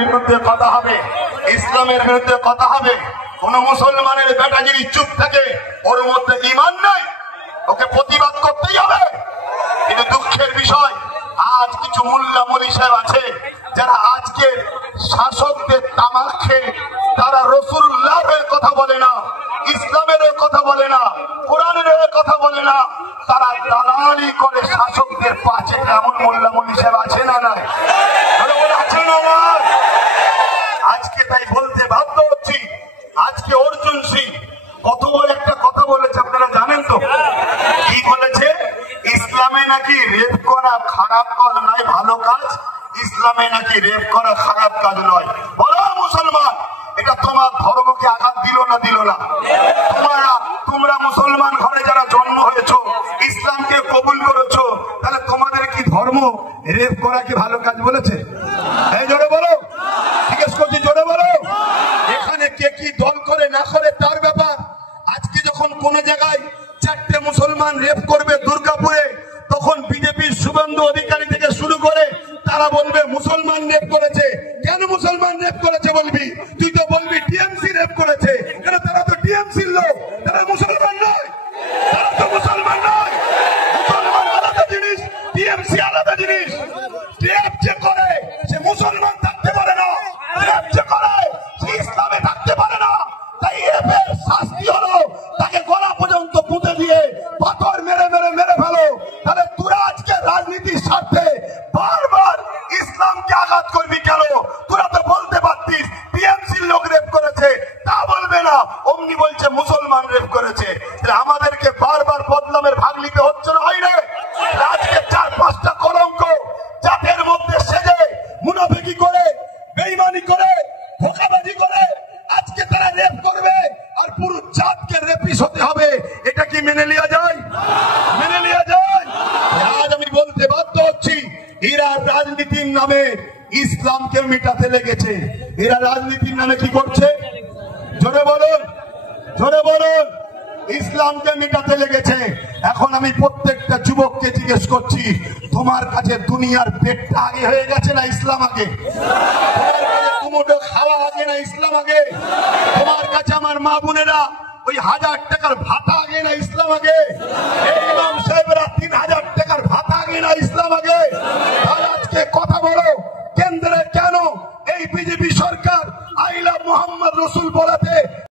বিরুদ্ধে কথা হবে, ইসলামের বিরুদ্ধে কথা হবে। কোন মুসলমানের বেটা যদি চুপ থাকে, ওর মধ্যে ঈমান নাই, ওকে প্রতিবাদ করতেই হবে। কিন্তু দুঃখের বিষয়, আজ কিছু মোল্লা মৌলভী সাহেব আছে যারা আজকে শাসকদের তামাক খেয়ে তারা রাসূলুল্লাহর হয়ে কথা বলে না, ইসলামের হয়ে কথা বলে না, কোরআনের হয়ে কথা বলে না, তারা দালালি করে শাসকদের পাশে। এমন মোল্লা মৌলভী সাহেব আছে না? নাই আছে না? আজকে তাই বলতে বাধ্য হচ্ছি, আজকে অর্জুন সিং কত বড় একটা কথা বলেছে আপনারা জানেন তো? কি বলেছে? ইসলামে নাকি রেপ করা খারাপ কাজ নয়, ভালো কাজ। ইসলামে নাকি রেপ করা খারাপ কাজ নয়। বলো মুসলমান, এটা তোমার ধর্মকে আঘাত দিল না? দিল না? তোমরা মুসলমান ঘরে যারা জন্ম হয়েছো, ইসলামকে কবুল করেছো, তাহলে তোমাদের কি ধর্ম রেপ করা কি ভালো কাজ বলেছে? এই জোরে বলো, জিজ্ঞেস করছি, জোরে বলো। এখানে কে কি দল করে না করে তার ব্যাপার। আজকে যখন কোন জায়গায় 4টে মুসলমান রেপ করবে দুর্গাপুরে, তখন বিজেপির শুভেন্দু অধিকারী থেকে শুরু করে তারা বলবে মুসলমান রেপ করেছে। কেন মুসলমান রেপ করেছে বলবি? তুই তো বলবি টিএমসি রেপ করেছে। কেন? তারা তো টিএমসির লোক, তারা মুসলমান নয়, তারা তো মুসলমান নয়। মুসলমান আলাদা জিনিস, টিএমসি আলাদা জিনিস। রেপ যে করে সে মুসলমান থাকতে পারে না, রেপ যে করে সে ইসলামে থাকতে পারে না। তাই রেপের শাস্তি হলো তাকে গলা পর্যন্ত পুঁতে দিয়ে পাথর মেরে মেরে মেরে ফেলো। তাহলে তোরা আজকে রাজনীতির স্বার্থে বারবার ইসলামকে আঘাত করবি কেন? তোরা তো বলতে পারতিস টিএমসির লোক রেপ করেছে, তা বলবে না, অমনি বলছে মুসলমান রেপ করেছে। আমাদেরকে বারবার বদনামের ভাগ নিতে হচ্ছে না? হয় না? আজকে 4-5টা কলঙ্ক জাতের মধ্যে সেজে মুনাফিকি করে, বেঈমানি করে, ধোঁকাবাজি করে আজকে তারা রেপ করবে, আর পুরো জাতকে রেপিস হতে হবে। এটা কি মেনে নেওয়া যায়? মেনে নেওয়া যায়? আজ আমি বলতে বাধ্য হচ্ছি, এরা রাজনীতির নামে ইসলামকে মিটাতে লেগেছে। এরা রাজনীতির নামে কি করছে? জোরে বলুন, জোরে বলুন। ইসলামকে মিটাতে লেগেছে। এখন আমি প্রত্যেকটা যুবককে জিজ্ঞেস করছি, তোমার কাছে দুনিয়ার পেটটা আগে হয়ে গেছে না ইসলাম আগে? তোমার খাওয়া আগে না ইসলাম আগে? তোমার কাছে আমার মা বোনেরা ওই 1000 টাকার ভাতা আগে না ইসলাম আগে?